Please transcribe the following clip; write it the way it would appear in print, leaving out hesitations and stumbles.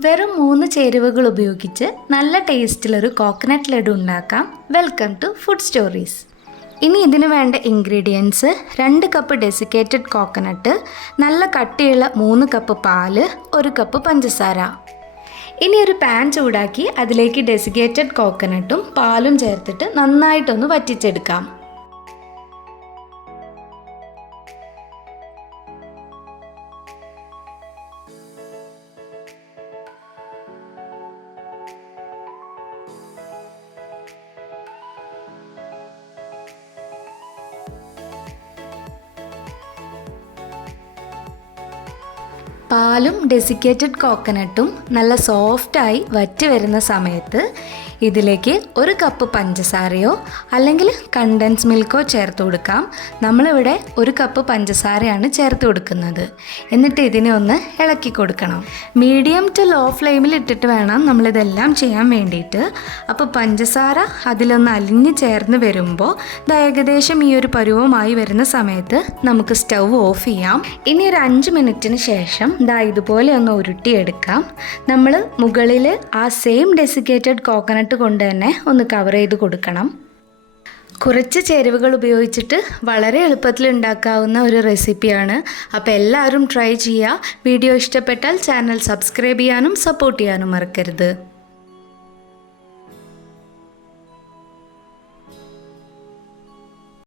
വെറും 3 ചേരുവകൾ ഉപയോഗിച്ച് നല്ല ടേസ്റ്റിലൊരു കോക്കനട്ട് ലഡു ഉണ്ടാക്കാം. Welcome to food stories. ഇനി ഇതിന് വേണ്ട ഇൻഗ്രീഡിയൻസ് 2 കപ്പ് ഡെസിക്കേറ്റഡ് കോക്കനട്ട്, നല്ല കട്ടിയുള്ള 3 കപ്പ് പാല്, 1 കപ്പ് പഞ്ചസാര. ഇനി ഒരു പാൻ ചൂടാക്കി അതിലേക്ക് ഡെസിക്കേറ്റഡ് കോക്കനട്ടും പാലും ചേർത്തിട്ട് നന്നായിട്ടൊന്ന് വറ്റിച്ചെടുക്കാം. പാലും ഡെസിക്കേറ്റഡ് കോക്കനട്ടും നല്ല സോഫ്റ്റായി വറ്റി വരുന്ന സമയത്ത് ഇതിലേക്ക് 1 കപ്പ് പഞ്ചസാരയോ അല്ലെങ്കിൽ കണ്ടൻസ് മിൽക്കോ ചേർത്ത് കൊടുക്കാം. നമ്മളിവിടെ 1 കപ്പ് പഞ്ചസാരയാണ് ചേർത്ത് കൊടുക്കുന്നത്. എന്നിട്ട് ഇതിനെ ഒന്ന് ഇളക്കി കൊടുക്കണം. മീഡിയം ടു ലോ ഫ്ലെയിമിൽ ഇട്ടിട്ട് വേണം നമ്മളിതെല്ലാം ചെയ്യാൻ വേണ്ടിയിട്ട്. അപ്പോൾ പഞ്ചസാര അതിലൊന്ന് അലിഞ്ഞ് ചേർന്ന് വരുമ്പോൾ ഏകദേശം ഈ ഒരു പരുവമായി വരുന്ന സമയത്ത് നമുക്ക് സ്റ്റൗ ഓഫ് ചെയ്യാം. ഇനി ഒരു 5 മിനിറ്റിന് ശേഷം ഇതുപോലെ ഒന്ന് ഉരുട്ടിയെടുക്കാം. നമ്മൾ മുകളിൽ ആ സെയിം ഡെസിക്കേറ്റഡ് കോക്കനട്ട് കൊണ്ട് തന്നെ ഒന്ന് കവർ ചെയ്ത് കൊടുക്കണം. കുറച്ച് ചേരുവകൾ ഉപയോഗിച്ചിട്ട് വളരെ എളുപ്പത്തിൽ ഉണ്ടാക്കാവുന്ന ഒരു റെസിപ്പിയാണ്. അപ്പോൾ എല്ലാവരും ട്രൈ ചെയ്യുക. വീഡിയോ ഇഷ്ടപ്പെട്ടാൽ ചാനൽ സബ്സ്ക്രൈബ് ചെയ്യാനും സപ്പോർട്ട് ചെയ്യാനും മറക്കരുത്.